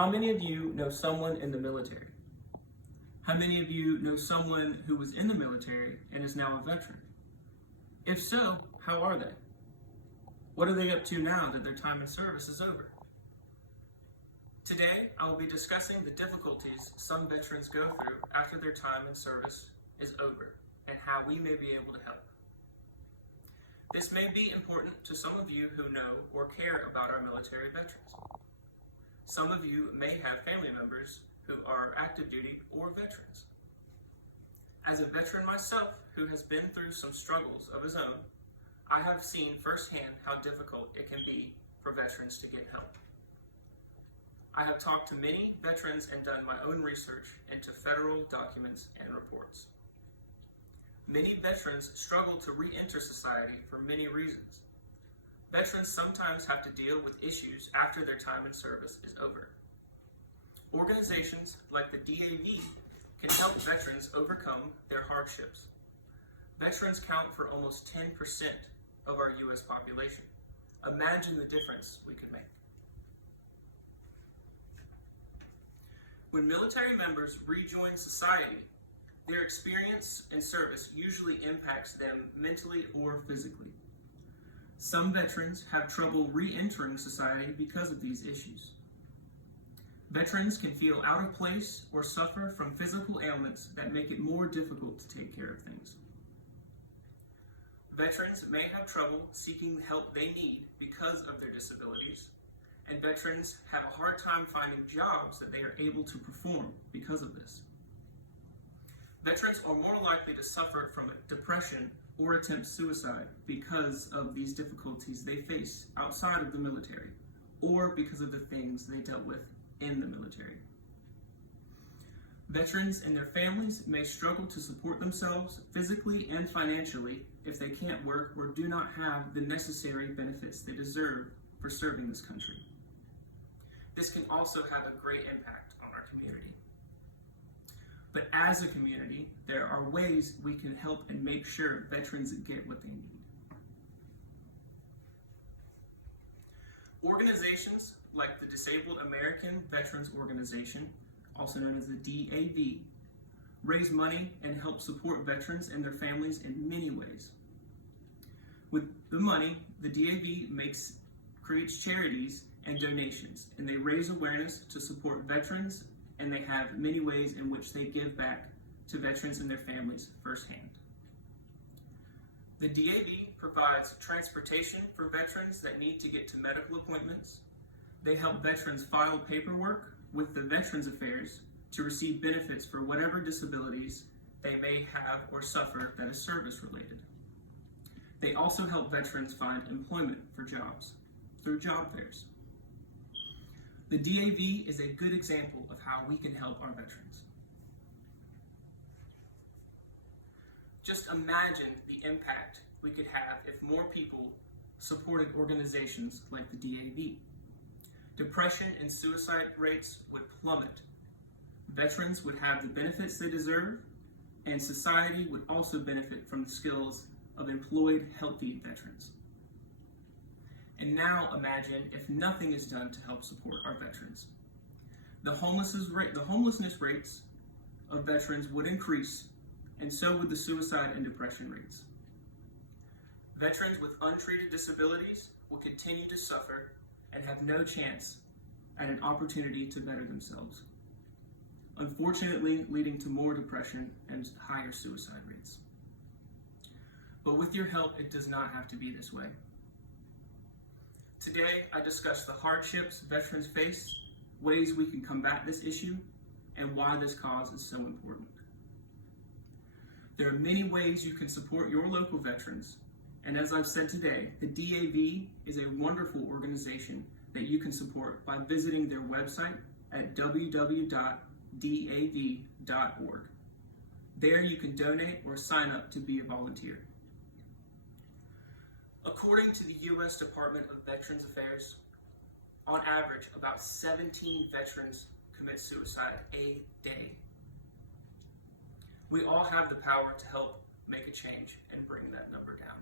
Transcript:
How many of you know someone in the military? How many of you know someone who was in the military and is now a veteran? If so, how are they? What are they up to now that their time in service is over? Today, I will be discussing the difficulties some veterans go through after their time in service is over and how we may be able to help. This may be important to some of you who know or care about our military veterans. Some of you may have family members who are active duty or veterans. As a veteran myself who has been through some struggles of his own, I have seen firsthand how difficult it can be for veterans to get help. I have talked to many veterans and done my own research into federal documents and reports. Many veterans struggle to re-enter society for many reasons. Veterans sometimes have to deal with issues after their time in service is over. Organizations like the DAV can help veterans overcome their hardships. Veterans count for almost 10% of our U.S. population. Imagine the difference we could make. When military members rejoin society, their experience in service usually impacts them mentally or physically. Some veterans have trouble re-entering society because of these issues. Veterans can feel out of place or suffer from physical ailments that make it more difficult to take care of things. Veterans may have trouble seeking the help they need because of their disabilities, and veterans have a hard time finding jobs that they are able to perform because of this. Veterans are more likely to suffer from depression or attempt suicide because of these difficulties they face outside of the military, or because of the things they dealt with in the military. Veterans and their families may struggle to support themselves physically and financially if they can't work or do not have the necessary benefits they deserve for serving this country. This can also have a great impact on our community. But as a community, there are ways we can help and make sure veterans get what they need. Organizations like the Disabled American Veterans Organization, also known as the DAV, raise money and help support veterans and their families in many ways. With the money, the DAV creates charities and donations, and they raise awareness to support veterans, and they have many ways in which they give back to veterans and their families firsthand. The DAV provides transportation for veterans that need to get to medical appointments. They help veterans file paperwork with the Veterans Affairs to receive benefits for whatever disabilities they may have or suffer that is service related. They also help veterans find employment for jobs through job fairs. The DAV is a good example of how we can help our veterans. Just imagine the impact we could have if more people supported organizations like the DAV. Depression and suicide rates would plummet. Veterans would have the benefits they deserve, and society would also benefit from the skills of employed, healthy veterans. And now imagine if nothing is done to help support our veterans. The homelessness rates of veterans would increase, and so would the suicide and depression rates. Veterans with untreated disabilities will continue to suffer and have no chance at an opportunity to better themselves, unfortunately leading to more depression and higher suicide rates. But with your help, it does not have to be this way. Today, I discussed the hardships veterans face, ways we can combat this issue, and why this cause is so important. There are many ways you can support your local veterans, and as I've said today, the DAV is a wonderful organization that you can support by visiting their website at www.dav.org. There you can donate or sign up to be a volunteer. According to the U.S. Department of Veterans Affairs, on average, about 17 veterans commit suicide a day. We all have the power to help make a change and bring that number down.